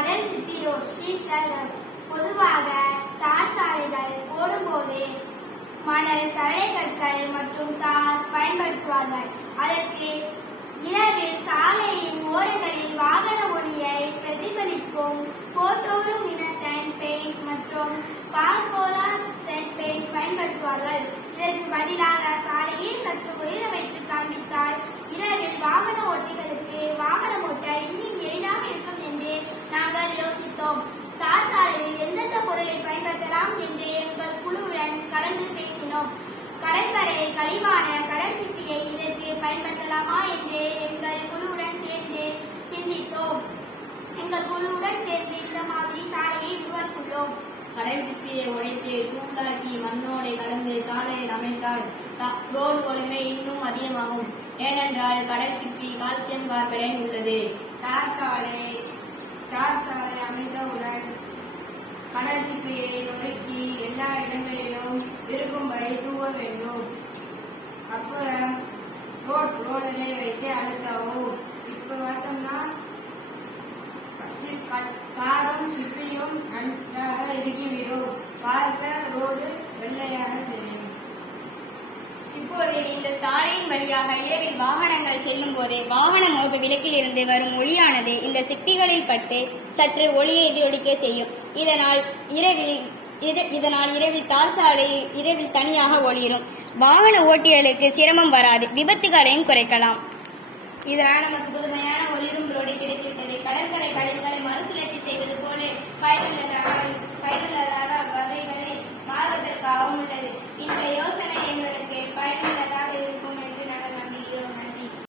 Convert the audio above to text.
கடல் சிப்பியோ ஸ்ரீசரம். பொதுவாக தார் சாலைகள் போடும்போது மணல், சரளைக்கற்கள் மற்றும் தார் பயன்படுத்துவார்கள். அதற்கு இரவில் சாலையின் ஓரங்களில் வாகன ஒளியை பிரதிபலிக்கும் போட்டோலுமினசன்ட் பெயிண்ட் மற்றும் பாஸ்போரசன்ட் பெயிண்ட் பயன்படுத்துவார்கள். இதற்கு பதிலாக சாலையை சற்று உயர வைத்து காண்பித்தால் இரவில் வாகன ஓட்டிகளுக்கு வாகனம் ஓட்ட இன்னும் எளிதாக இருக்கும் என்று நாங்கள் யோசித்தோம். தார் சாலையில் எந்தெந்த பொருளை பயன்படுத்தலாம் என்று எங்கள் குழுவுடன் கலந்து பேசினோம். கடற்கரை கழிவான கடல் சிப்பியை இதற்கு பயன்படுத்தலாமா என்று எங்கள் குழுவுடன் சேர்ந்து சிந்தித்தோம். எங்கள் குழுவுடன் சேர்ந்து இந்த மாதிரி சாலையை உருவாக்கியுள்ளோம். கடல் சிப்பியை உடைத்து தூண்டாக்கி மண்ணோடு கலந்து சாலையை அமைத்தால் ரோடு வலிமை இன்னும் அதிகமாகும். ஏனென்றால் கடல் சிப்பி கால்சியம் கார்பைடைன் உள்ளது. தார் சாலை அமைந்தவுடன் கடல் சிப்பியை நொறுக்கி எல்லா இடங்களிலும் இருக்கும்படி தூவ வேண்டும். அப்புறம் ரோலரை வைத்து அழுத்தவும். இப்ப பார்த்தோம்னா காரும் சிப்பியும் நன்றாக இறுகிவிடும். பார்க்க ரோடு வெள்ளையாக தெரியும். இப்போது இந்த சாலையின் வழியாக இரவில் வாகனங்கள் செல்லும் போது வாகன மோப்ப விளக்கில் இருந்து வரும் ஒளியானது இந்த சிப்பிகளில் பட்டு சற்று ஒளியை எதிரொலிக்க செய்யும். இதனால் இரவில் தார் சாலை இரவில் தனியாக ஒளிரும். வாகன ஓட்டிகளுக்கு சிரமம் வராது, விபத்துகளையும் குறைக்கலாம். இதனால் நமக்கு புதுமையான ஒளிரும் ரோடு கிடைத்துவிட்டது. கடற்கரை கழிவுகளை மறுசுழற்சி செய்வது போல பயனுள்ளதாக வகைகளை மாறுவதற்காகவும் உள்ளது. இந்த யோசனை எங்களுக்கு பயனுள்ளது.